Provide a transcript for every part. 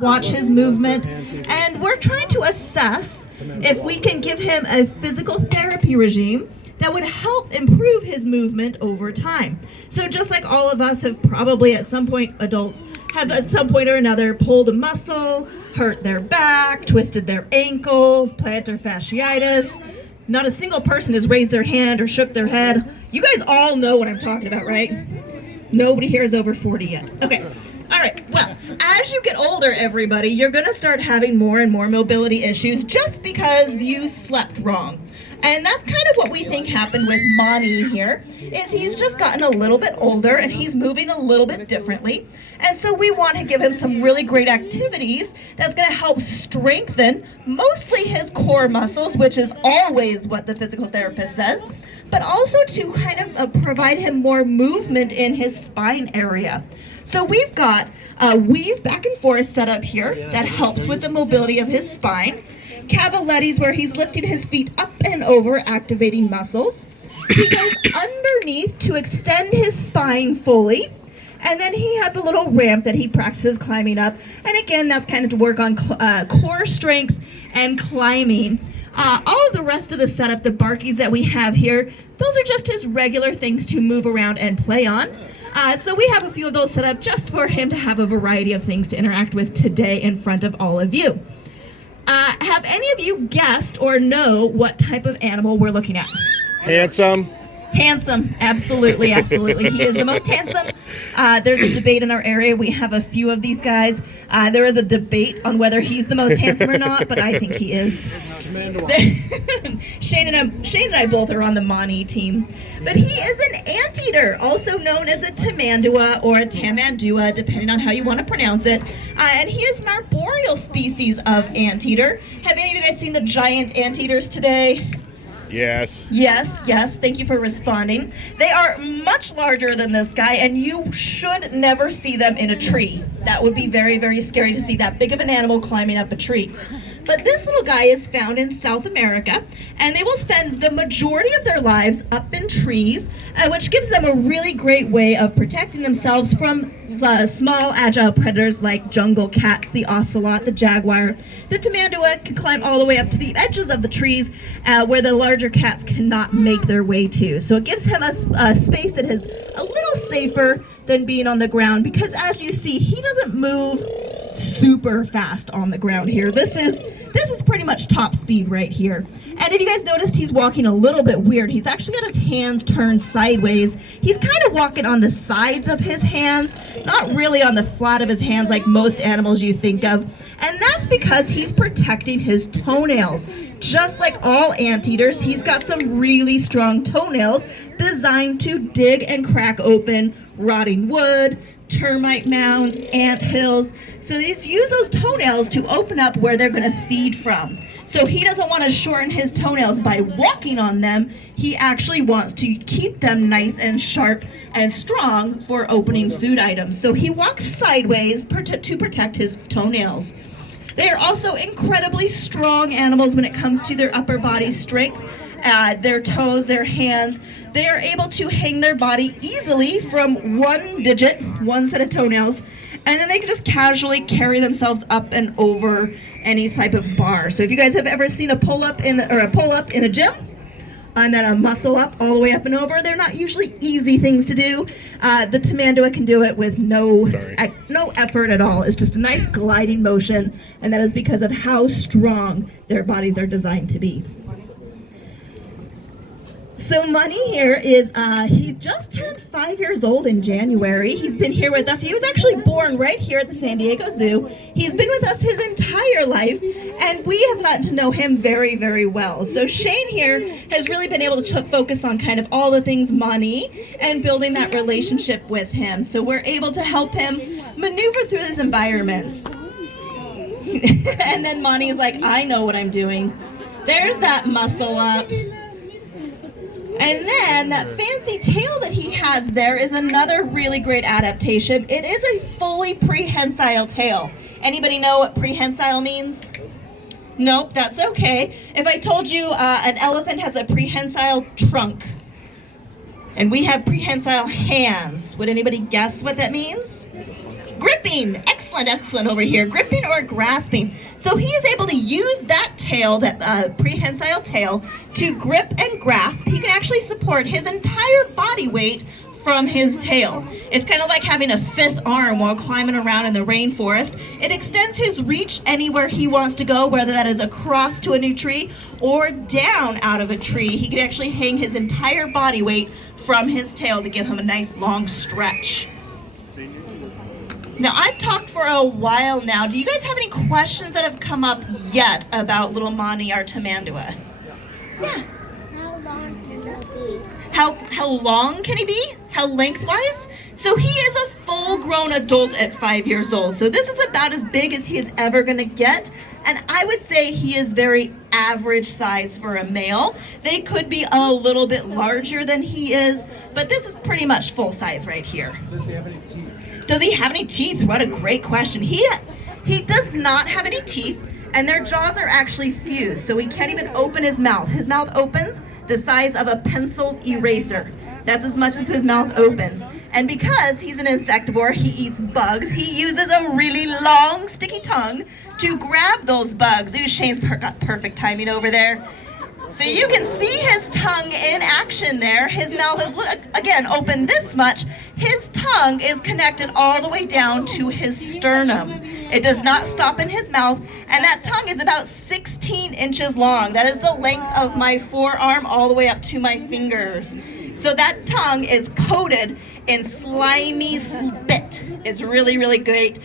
watch his movement, and we're trying to assess if we can give him a physical therapy regime that would help improve his movement over time. So just like all of us have probably at some point, adults have at some point or another pulled a muscle, hurt their back, twisted their ankle, plantar fasciitis. Not a single person has raised their hand or shook their head. You guys all know what I'm talking about, right? Nobody here is over 40 yet. Okay. All right, well, as you get older, everybody, you're going to start having more and more mobility issues just because you slept wrong. And that's kind of what we think happened with Mani here, is he's just gotten a little bit older and he's moving a little bit differently. And so we want to give him some really great activities that's going to help strengthen mostly his core muscles, which is always what the physical therapist says, but also to kind of provide him more movement in his spine area. So we've got a weave back and forth set up here that helps with the mobility of his spine. Cavalettis, where he's lifting his feet up and over, activating muscles. He goes underneath to extend his spine fully. And then he has a little ramp that he practices climbing up. And again, that's kind of to work on core strength and climbing. All of the rest of the setup, the barkies that we have here, those are just his regular things to move around and play on. So we have a few of those set up just for him to have a variety of things to interact with today in front of all of you. Have any of you guessed or know what type of animal we're looking at? Handsome. Handsome, absolutely, absolutely. He is the most handsome. There's a debate in our area. We have a few of these guys. There is a debate on whether he's the most handsome or not, but I think he is. Shane and I both are on the Mani team. But he is an anteater, also known as a tamandua or a tamandua, depending on how you want to pronounce it. And he is an arboreal species of anteater. Have any of you guys seen the giant anteaters today? Yes. Yes, yes. Thank you for responding. They are much larger than this guy, and you should never see them in a tree. That would be very, very scary to see that big of an animal climbing up a tree. But this little guy is found in South America, and they will spend the majority of their lives up in trees, which gives them a really great way of protecting themselves from small, agile predators like jungle cats, the ocelot, the jaguar. The tamandua can climb all the way up to the edges of the trees where the larger cats cannot make their way to. So it gives him a space that is a little safer than being on the ground, because as you see, he doesn't move super fast on the ground here. This is pretty much top speed right here. And if you guys noticed, he's walking a little bit weird. He's actually got his hands turned sideways. He's kind of walking on the sides of his hands, not really on the flat of his hands like most animals you think of. And that's because he's protecting his toenails. Just like all anteaters, he's got some really strong toenails designed to dig and crack open rotting wood, termite mounds, ant hills. So they use those toenails to open up where they're going to feed from. So he doesn't want to shorten his toenails by walking on them. He actually wants to keep them nice and sharp and strong for opening food items. So he walks sideways to protect his toenails. They are also incredibly strong animals when it comes to their upper body strength. Their toes, their hands, they are able to hang their body easily from one set of toenails, and then they can just casually carry themselves up and over any type of bar. So if you guys have ever seen a pull-up in a gym, and then a muscle up all the way up and over, they're not usually easy things to do. The tamandua can do it with no effort at all. It's just a nice gliding motion, and that is because of how strong their bodies are designed to be. So Mani here is, he just turned 5 years old in January. He's been here with us. He was actually born right here at the San Diego Zoo. He's been with us his entire life, and we have gotten to know him very, very well. So Shane here has really been able to focus on kind of all the things Mani and building that relationship with him. So we're able to help him maneuver through his environments. And then Mani's like, I know what I'm doing. There's that muscle up. And then that fancy tail that he has there is another really great adaptation. It is a fully prehensile tail. Anybody know what prehensile means? Nope, that's okay. If I told you an elephant has a prehensile trunk and we have prehensile hands, would anybody guess what that means? Gripping, excellent over here. Gripping or grasping. So he is able to use that tail, that prehensile tail, to grip and grasp. He can actually support his entire body weight from his tail. It's kind of like having a fifth arm while climbing around in the rainforest. It extends his reach anywhere he wants to go, whether that is across to a new tree or down out of a tree. He can actually hang his entire body weight from his tail to give him a nice long stretch. Now, I've talked for a while now. Do you guys have any questions that have come up yet about little Mani, our tamandua? Yeah. How long can that be? How long can he be? How lengthwise? So he is a full-grown adult at 5 years old. So this is about as big as he is ever going to get. And I would say he is very average size for a male. They could be a little bit larger than he is, but this is pretty much full size right here. Does he have any teeth? Does he have any teeth? What a great question. He does not have any teeth, and their jaws are actually fused, so he can't even open his mouth. His mouth opens the size of a pencil's eraser. That's as much as his mouth opens. And because he's an insectivore, he eats bugs, he uses a really long, sticky tongue to grab those bugs. Ooh, Shane's got perfect timing over there. So you can see his tongue in action there. His mouth is, again, open this much. His tongue is connected all the way down to his sternum. It does not stop in his mouth, and that tongue is about 16 inches long. That is the length of my forearm all the way up to my fingers. So that tongue is coated in slimy spit. It's really, really great.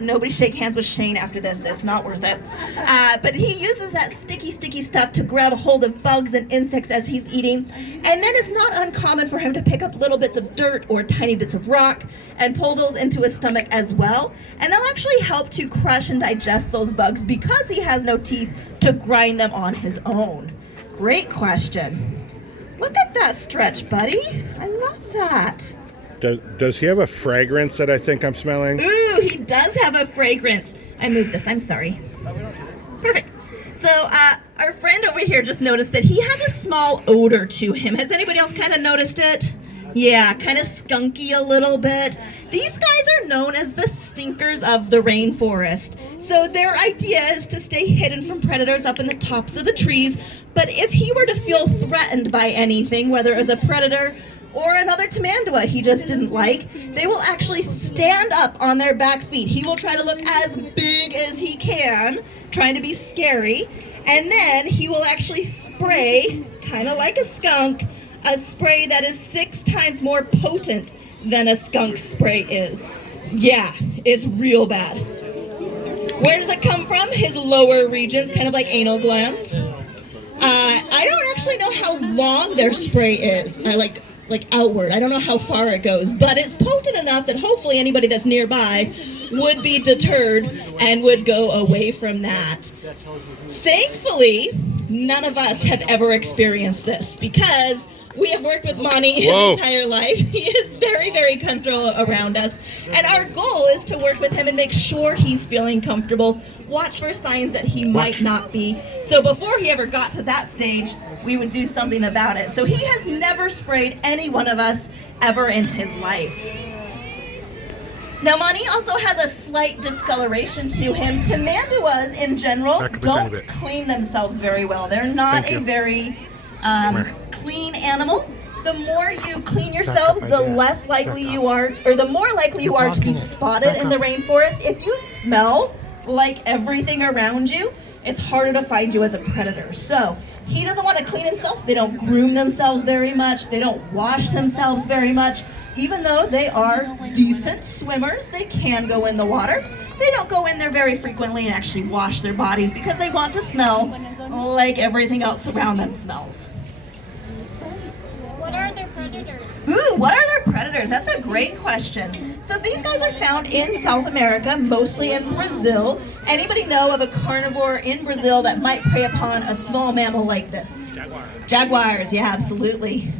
Nobody shake hands with Shane after this. It's not worth it. But he uses that sticky stuff to grab a hold of bugs and insects as he's eating. And then it's not uncommon for him to pick up little bits of dirt or tiny bits of rock and pull those into his stomach as well. And they'll actually help to crush and digest those bugs because he has no teeth to grind them on his own. Great question. Look at that stretch, buddy. I love that. Does he have a fragrance that I think I'm smelling? Ooh, he does have a fragrance. I moved this, I'm sorry. Perfect. So our friend over here just noticed that he has a small odor to him. Has anybody else kind of noticed it? Yeah, kind of skunky a little bit. These guys are known as the stinkers of the rainforest. So their idea is to stay hidden from predators up in the tops of the trees. But if he were to feel threatened by anything, whether it was a predator or another tamandua he just didn't like, they will actually stand up on their back feet. He will try to look as big as he can, trying to be scary. And then he will actually spray, kind of like a skunk, a spray that is 6 times more potent than a skunk spray is. Yeah, it's real bad. Where does it come from? His lower regions, kind of like anal glands. I don't actually know how long their spray is, like outward. I don't know how far it goes, but it's potent enough that hopefully anybody that's nearby would be deterred and would go away from that. Thankfully, none of us have ever experienced this because we have worked with Mani his entire life. He is very, very comfortable around us. And our goal is to work with him and make sure he's feeling comfortable. Watch for signs that he might not be. So before he ever got to that stage, we would do something about it. So he has never sprayed any one of us ever in his life. Now, Mani also has a slight discoloration to him. Tamanduas, in general, don't clean themselves very well. They're not a very clean animal. The more you clean yourselves, the less likely you are, or the more likely you are to be spotted in the rainforest. If you smell like everything around you, it's harder to find you as a predator. So he doesn't want to clean himself. They don't groom themselves very much. They don't wash themselves very much. Even though they are decent swimmers, they can go in the water. They don't go in there very frequently and actually wash their bodies because they want to smell like everything else around them smells. What are their predators? Ooh, what are their predators? That's a great question. So these guys are found in South America, mostly in Brazil. Anybody know of a carnivore in Brazil that might prey upon a small mammal like this? Jaguars, yeah, absolutely.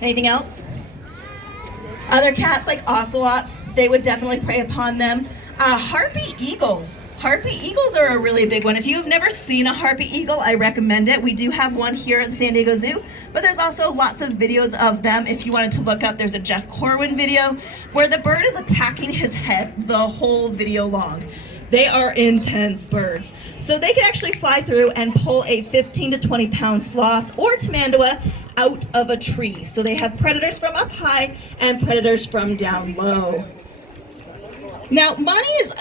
Anything else? Other cats like ocelots, they would definitely prey upon them. Harpy eagles. Harpy eagles are a really big one. If you've never seen a harpy eagle, I recommend it. We do have one here at the San Diego Zoo, but there's also lots of videos of them. If you wanted to look up, there's a Jeff Corwin video where the bird is attacking his head the whole video long. They are intense birds. So they can actually fly through and pull a 15 to 20 pound sloth or tamandua out of a tree. So they have predators from up high and predators from down low. Now, Monty is,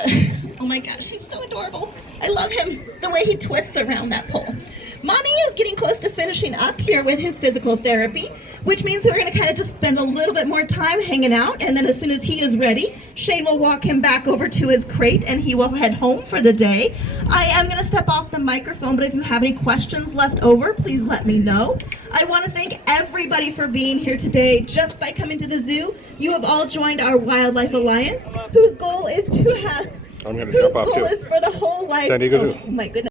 oh my gosh, he's so adorable. I love him, the way he twists around that pole. Monty is getting close to finishing up here with his physical therapy, which means we're gonna kind of just spend a little bit more time hanging out, and then as soon as he is ready, Shane will walk him back over to his crate and he will head home for the day. I am gonna step off the microphone, but if you have any questions left over, please let me know. I wanna thank everybody for being here today. Just by coming to the zoo, you have all joined our Wildlife Alliance, whose goal is to have, I'm going to jump off too. is for the whole life. San Diego Zoo. Oh my goodness.